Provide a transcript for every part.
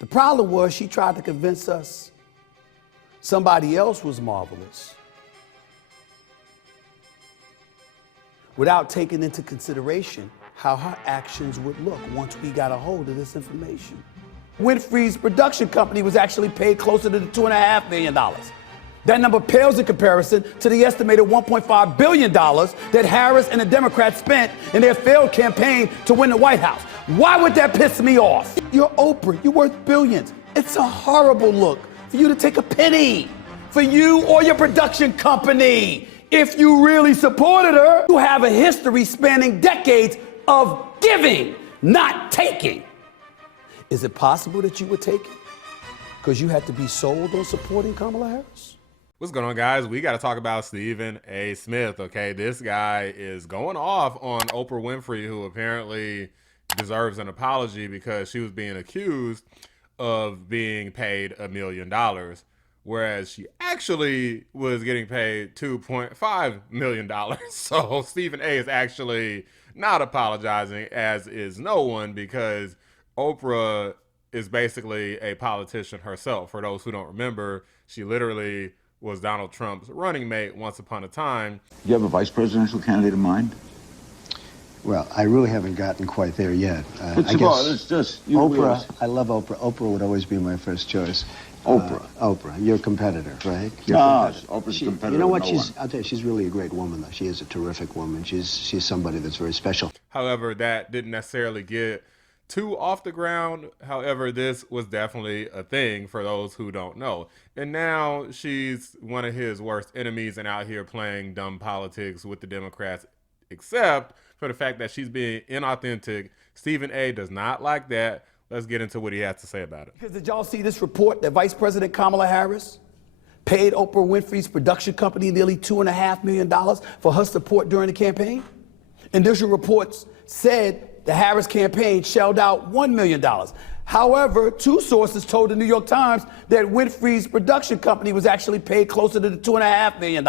The problem was she tried to convince us somebody else was marvelous without taking into consideration how her actions would look once we got a hold of this information. Winfrey's production company was actually paid closer to the $2.5 million. That number pales in comparison to the estimated $1.5 billion that Harris and the Democrats spent in their failed campaign to win the White House. Why would that piss me off? You're Oprah, you're worth billions. It's a horrible look for you to take a penny, for you or your production company. If you really supported her, you have a history spanning decades of giving, not taking. Is it possible that you were taken because you had to be sold on supporting Kamala Harris? What's going on, guys? We got to talk about Stephen A. Smith, okay? This guy is going off on Oprah Winfrey, who apparently deserves an apology because she was being accused of being paid $1 million, whereas she actually was getting paid $2.5 million. So Stephen A. is actually not apologizing, as is no one, because Oprah is basically a politician herself. For those who don't remember, she literally was Donald Trump's running mate once upon a time. Do you have a vice presidential candidate in mind? Well, I really haven't gotten quite there yet. I guess it's just you Oprah. realize. I love Oprah. Oprah would always be my first choice. Oprah. Oprah, your competitor, right? Your No, competitor. Oprah's competitor. You know what? No one. I'll tell you, she's really a great woman, though. She is a terrific woman. She's somebody that's very special. However, that didn't necessarily get too off the ground. However, this was definitely a thing for those who don't know. And now she's one of his worst enemies and out here playing dumb politics with the Democrats, except for the fact that she's being inauthentic. Stephen A. does not like that. Let's get into what he has to say about it. Because did y'all see this report that Vice President Kamala Harris paid Oprah Winfrey's production company nearly $2.5 million for her support during the campaign? Initial reports said the Harris campaign shelled out $1 million. However, two sources told the New York Times that Winfrey's production company was actually paid closer to the $2.5 million.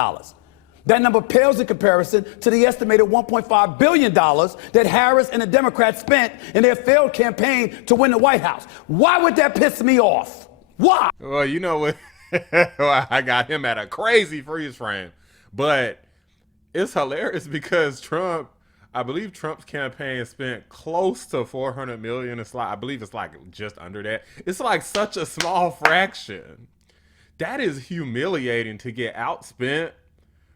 That number pales in comparison to the estimated $1.5 billion that Harris and the Democrats spent in their failed campaign to win the White House. Why would that piss me off? Why? Well, you know what? I got him at a crazy freeze frame. But it's hilarious because I believe Trump's campaign spent close to $400 million. I believe it's like just under that. It's like such a small fraction. That is humiliating to get outspent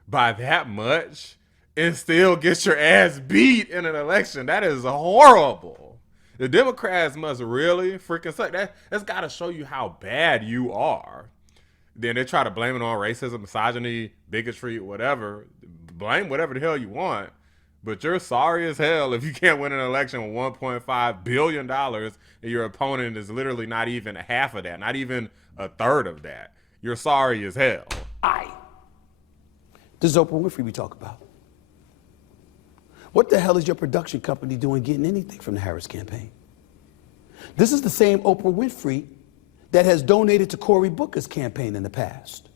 by that much and still get your ass beat in an election. That is horrible. The Democrats must really freaking suck. That's got to show you how bad you are. Then they try to blame it on racism, misogyny, bigotry, whatever. Blame whatever the hell you want. But you're sorry as hell if you can't win an election with $1.5 billion and your opponent is literally not even half of that, not even a third of that. You're sorry as hell. This is Oprah Winfrey we talk about. What the hell is your production company doing getting anything from the Harris campaign? This is the same Oprah Winfrey that has donated to Cory Booker's campaign in the past.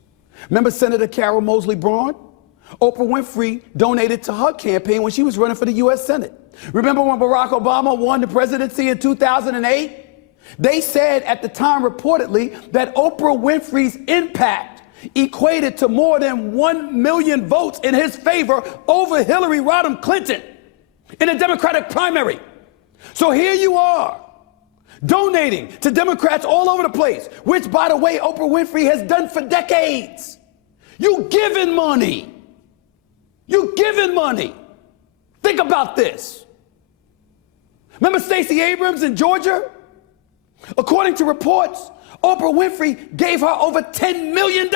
Remember Senator Carol Moseley Braun? Oprah Winfrey donated to her campaign when she was running for the U.S. Senate. Remember when Barack Obama won the presidency in 2008? They said at the time reportedly that Oprah Winfrey's impact equated to more than 1 million votes in his favor over Hillary Rodham Clinton in a Democratic primary. So here you are, donating to Democrats all over the place, which, by the way, Oprah Winfrey has done for decades. You giving money. You giving money. Think about this. Remember Stacey Abrams in Georgia? According to reports, Oprah Winfrey gave her over $10 million.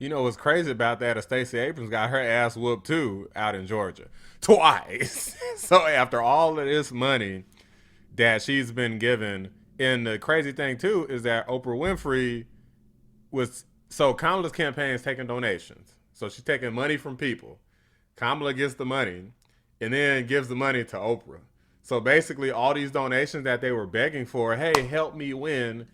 You know what's crazy about that is Stacey Abrams got her ass whooped too out in Georgia. Twice. So after all of this money that she's been given, and the crazy thing too is that Oprah Winfrey so Kamala's campaign is taking donations. So she's taking money from people. Kamala gets the money and then gives the money to Oprah. So basically all these donations that they were begging for, hey, help me win,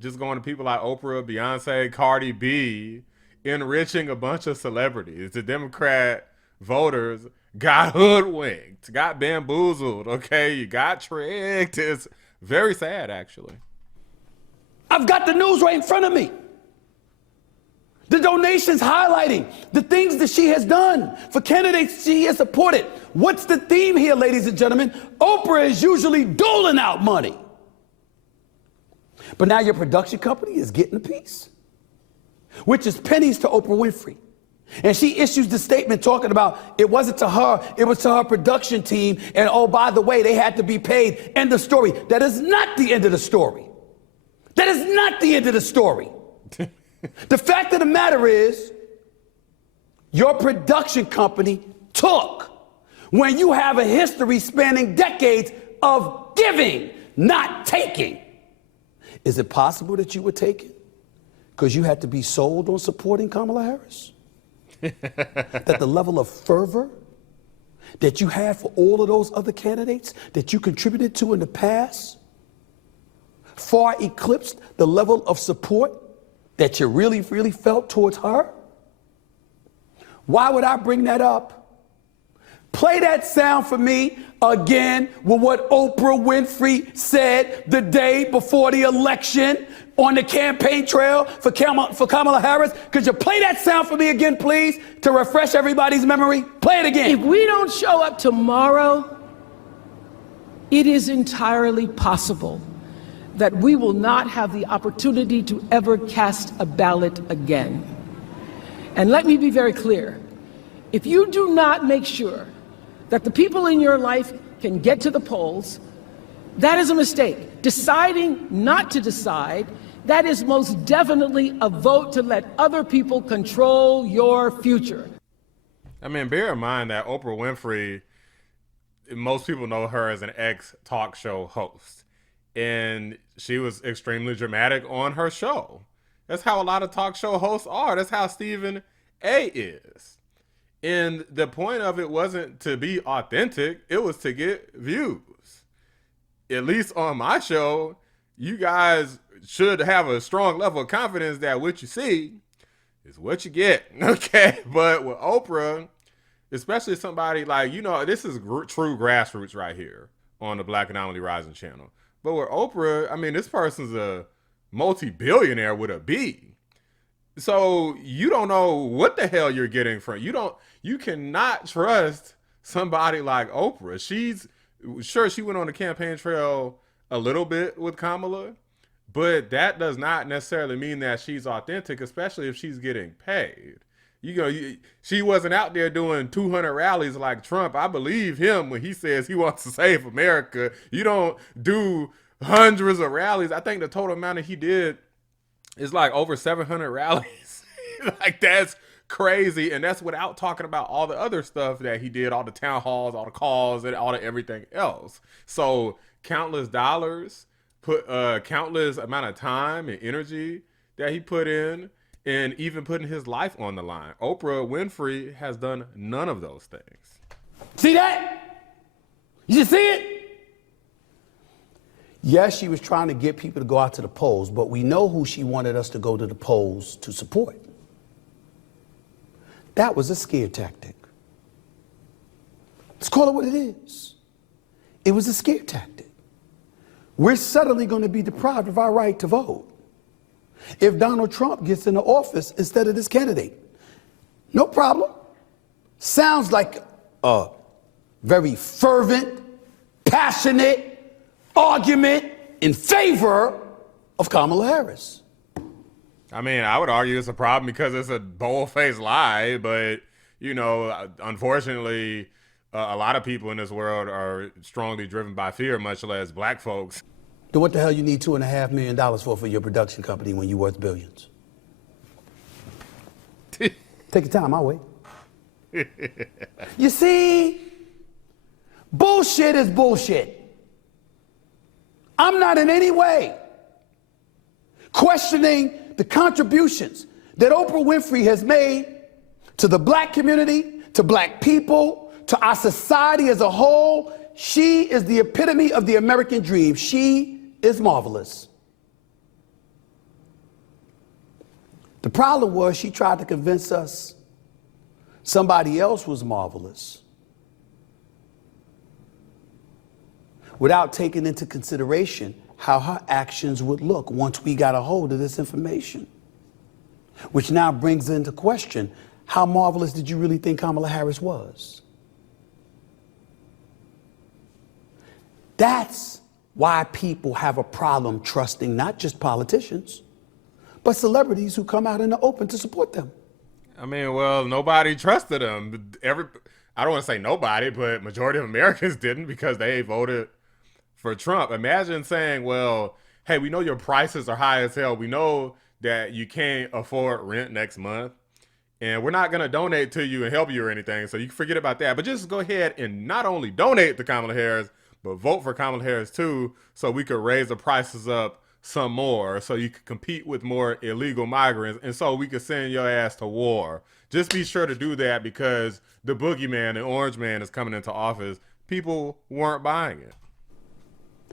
just going to people like Oprah, Beyonce, Cardi B, enriching a bunch of celebrities. The Democrat voters got hoodwinked, got bamboozled, okay? You got tricked. It's very sad, actually. I've got the news right in front of me. The donations highlighting the things that she has done for candidates she has supported. What's the theme here, ladies and gentlemen? Oprah is usually doling out money. But now your production company is getting a piece, which is pennies to Oprah Winfrey. And she issues the statement talking about it wasn't to her, it was to her production team. And oh, by the way, they had to be paid. End of story. That is not the end of the story. That is not the end of the story. The fact of the matter is, your production company took when you have a history spanning decades of giving, not taking. Is it possible that you were taken because you had to be sold on supporting Kamala Harris? That the level of fervor that you had for all of those other candidates that you contributed to in the past far eclipsed the level of support that you really felt towards her? Why would I bring that up? Play that sound for me again with what Oprah Winfrey said the day before the election on the campaign trail for Kamala Harris. Could you play that sound for me again, please, to refresh everybody's memory? Play it again. If we don't show up tomorrow, it is entirely possible that we will not have the opportunity to ever cast a ballot again. And let me be very clear. If you do not make sure that the people in your life can get to the polls, that is a mistake. Deciding not to decide, that is most definitely a vote to let other people control your future. I mean, bear in mind that Oprah Winfrey, most people know her as an ex-talk show host. And she was extremely dramatic on her show. That's how a lot of talk show hosts are. That's how Stephen A. is. And the point of it wasn't to be authentic. It was to get views. At least on my show, you guys should have a strong level of confidence that what you see is what you get. Okay. But with Oprah, especially somebody like, this is true grassroots right here on the Black Anomaly Rising channel. But with Oprah, I mean, this person's a multi-billionaire with a B. So you don't know what the hell you're getting from. You cannot trust somebody like Oprah. She went on the campaign trail a little bit with Kamala, but that does not necessarily mean that she's authentic, especially if she's getting paid. She wasn't out there doing 200 rallies like Trump. I believe him when he says he wants to save America. You don't do hundreds of rallies. I think the total amount that he did is like over 700 rallies. Like, that's crazy. And that's without talking about all the other stuff that he did, all the town halls, all the calls, and all the everything else. So countless dollars, countless amount of time and energy that he put in, and even putting his life on the line. Oprah Winfrey has done none of those things. See that? You see it? Yes, she was trying to get people to go out to the polls, but we know who she wanted us to go to the polls to support. That was a scare tactic. Let's call it what it is. It was a scare tactic. We're suddenly going to be deprived of our right to vote if Donald Trump gets into office instead of this candidate. No problem. Sounds like a very fervent, passionate argument in favor of Kamala Harris. I mean, I would argue it's a problem because it's a bold-faced lie, but, unfortunately, a lot of people in this world are strongly driven by fear, much less black folks. Then what the hell you need $2.5 million for your production company when you're worth billions? Take your time, I'll wait. You see, bullshit is bullshit. I'm not in any way questioning the contributions that Oprah Winfrey has made to the black community, to black people, to our society as a whole. She is the epitome of the American dream. She is marvelous. The problem was she tried to convince us somebody else was marvelous without taking into consideration how her actions would look once we got a hold of this information. Which now brings into question, how marvelous did you really think Kamala Harris was? That's why people have a problem trusting not just politicians, but celebrities who come out in the open to support them. I mean, well, nobody trusted him. I don't want to say nobody, but majority of Americans didn't because they voted for Trump. Imagine saying, well, hey, we know your prices are high as hell. We know that you can't afford rent next month. And we're not going to donate to you and help you or anything. So you can forget about that. But just go ahead and not only donate to Kamala Harris, but vote for Kamala Harris too, so we could raise the prices up some more, so you could compete with more illegal migrants, and so we could send your ass to war. Just be sure to do that because the boogeyman, the orange man, is coming into office. People weren't buying it.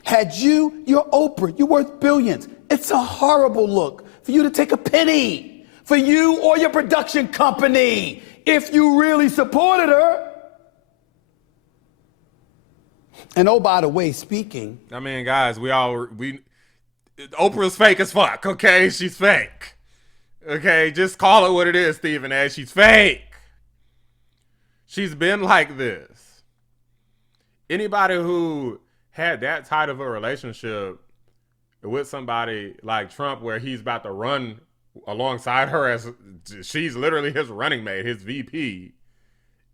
Had you're Oprah, you're worth billions. It's a horrible look for you to take a penny for you or your production company if you really supported her. And oh, by the way, speaking. I mean, guys, Oprah's fake as fuck, okay? She's fake. Okay, just call it what it is, Stephen A. She's fake. She's been like this. Anybody who had that tight of a relationship with somebody like Trump where he's about to run alongside her as she's literally his running mate, his VP,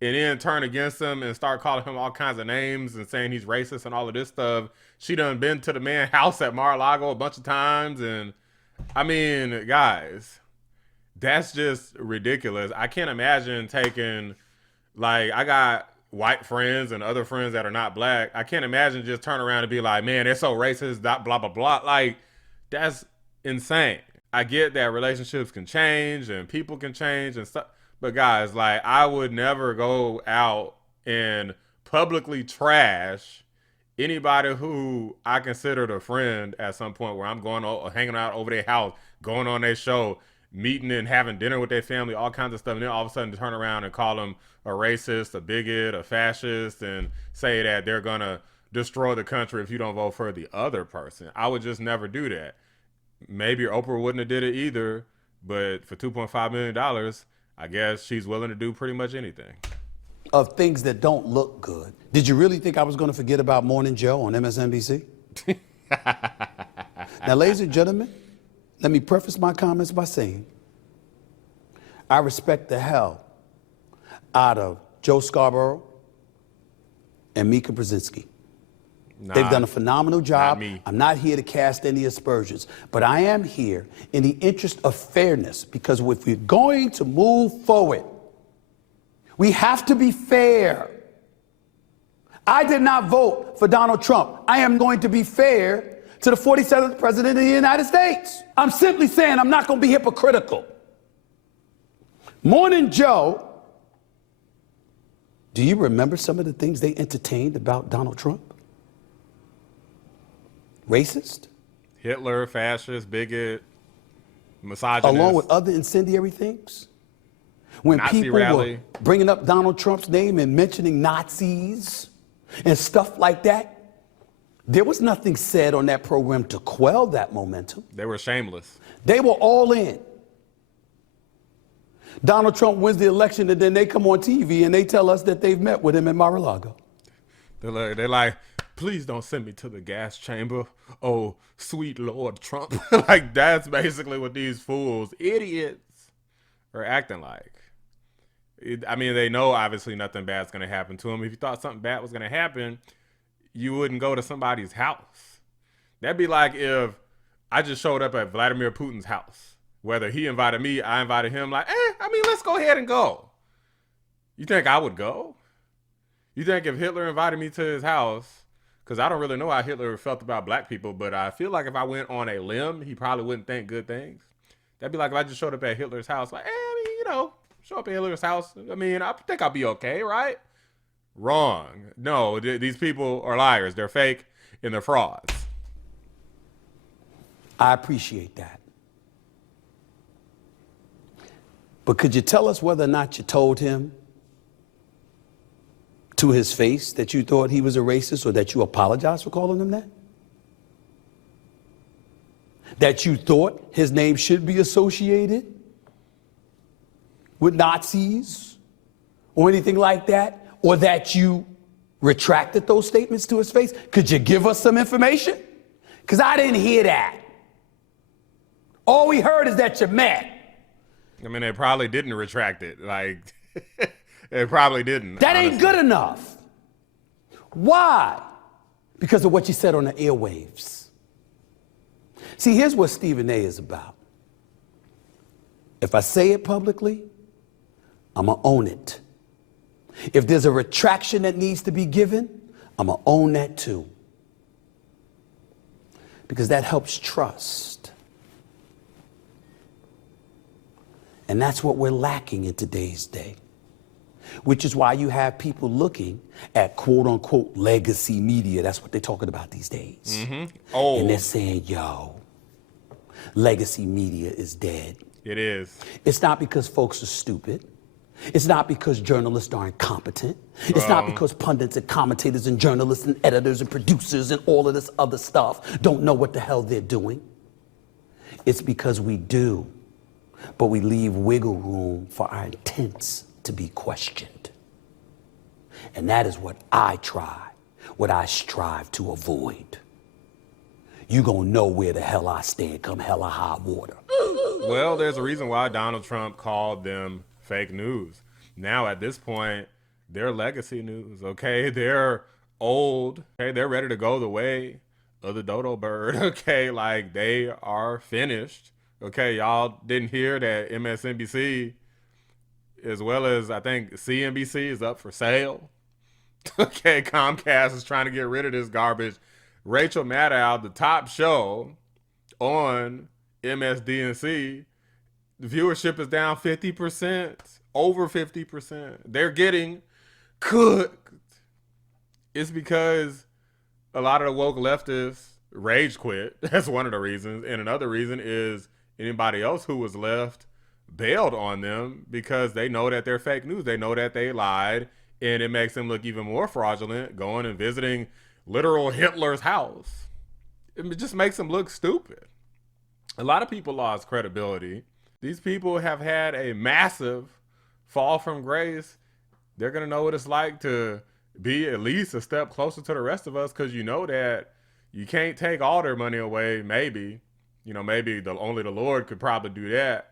and then turn against him and start calling him all kinds of names and saying he's racist and all of this stuff. She done been to the man's house at Mar-a-Lago a bunch of times. And I mean, guys, that's just ridiculous. I can't imagine taking, like, I got white friends and other friends that are not black. I can't imagine just turn around and be like, man, they're so racist, blah, blah, blah. Like, that's insane. I get that relationships can change and people can change and stuff. But guys, like, I would never go out and publicly trash anybody who I considered a friend at some point where I'm going hanging out over their house, going on their show, meeting and having dinner with their family, all kinds of stuff. And then all of a sudden to turn around and call them a racist, a bigot, a fascist, and say that they're going to destroy the country if you don't vote for the other person. I would just never do that. Maybe Oprah wouldn't have did it either, but for $2.5 million, I guess she's willing to do pretty much anything. Of things that don't look good. Did you really think I was going to forget about Morning Joe on MSNBC? Now, ladies and gentlemen, let me preface my comments by saying I respect the hell out of Joe Scarborough and Mika Brzezinski. They've done a phenomenal job. I'm not here to cast any aspersions, but I am here in the interest of fairness because if we're going to move forward, we have to be fair. I did not vote for Donald Trump. I am going to be fair to the 47th president of the United States. I'm simply saying I'm not going to be hypocritical. Morning Joe, do you remember some of the things they entertained about Donald Trump? Racist? Hitler, fascist, bigot, misogynist. Along with other incendiary things? When Nazi people rally. were bringing up Donald Trump's name and mentioning Nazis and stuff like that, there was nothing said on that program to quell that momentum. They were shameless. They were all in. Donald Trump wins the election and then they come on TV and they tell us that they've met with him in Mar-a-Lago. They're like, please don't send me to the gas chamber. Oh, sweet Lord Trump. Like, that's basically what these fools, idiots, are acting like. I mean, they know obviously nothing bad's going to happen to them. If you thought something bad was going to happen, you wouldn't go to somebody's house. That'd be like if I just showed up at Vladimir Putin's house. Whether he invited me, I invited him, like, I mean, let's go ahead and go. You think I would go? You think if Hitler invited me to his house, because I don't really know how Hitler felt about black people, but I feel like if I went on a limb, he probably wouldn't think good things. That'd be like if I just showed up at Hitler's house, like, I mean, you know, show up at Hitler's house. I mean, I think I'll be okay, right? Wrong. No, these people are liars. They're fake and they're frauds. I appreciate that. But could you tell us whether or not you told him to his face that you thought he was a racist or that you apologized for calling him that? that you thought his name should be associated with Nazis or anything like that, or that you retracted those statements to his face? Could you give us some information? Because I didn't hear that. All we heard is that you're mad. I mean, they probably didn't retract it. Like, they probably didn't. That honestly. ain't good enough. Why? Because of what you said on the airwaves. See, here's what Stephen A is about. If I say it publicly, I'm gonna own it. If there's a retraction that needs to be given, I'm gonna own that too. Because that helps trust. And that's what we're lacking in today's day. Which is why you have people looking at quote unquote legacy media. That's what they're talking about these days. Mm-hmm. Oh, And they're saying, yo, legacy media is dead. it is. It's not because folks are stupid. It's not because journalists are incompetent. It's not because pundits and commentators and journalists and editors and producers and all of this other stuff don't know what the hell they're doing. It's because we do, but we leave wiggle room for our intents to be questioned. And that is what I strive to avoid. You gonna know where the hell I stand come hell or high water. Well, there's a reason why Donald Trump called them fake news. Now, at this point, they're legacy news, okay? They're old, okay? They're ready to go the way of the dodo bird, okay? Like, they are finished, okay? Y'all didn't hear that MSNBC, as well as, I think, CNBC is up for sale. Okay, Comcast is trying to get rid of this garbage. Rachel Maddow, the top show on MSDNC, the viewership is down 50%, over 50%. They're getting cooked. It's because a lot of the woke leftists rage quit. That's one of the reasons. And another reason is anybody else who was left bailed on them because they know that they're fake news. They know that they lied, and it makes them look even more fraudulent going and visiting literal Hitler's house. It just makes them look stupid. A lot of people lost credibility. These people have had a massive fall from grace. They're going to know what it's like to be at least a step closer to the rest of us, because you know that you can't take all their money away. Maybe, maybe only the Lord could probably do that.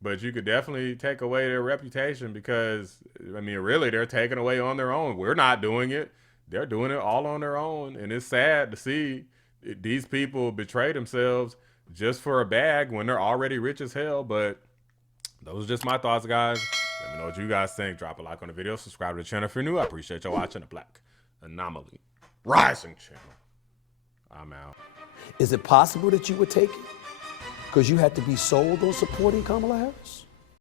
But you could definitely take away their reputation because, I mean, really, they're taking away on their own. We're not doing it. They're doing it all on their own. And it's sad to see these people betray themselves just for a bag when they're already rich as hell. But those are just my thoughts, guys. Let me know what you guys think. Drop a like on the video. Subscribe to the channel if you're new. I appreciate you watching the Black Anomaly Rising channel. I'm out. Is it possible that you would take it? Because you had to be sold on supporting Kamala Harris?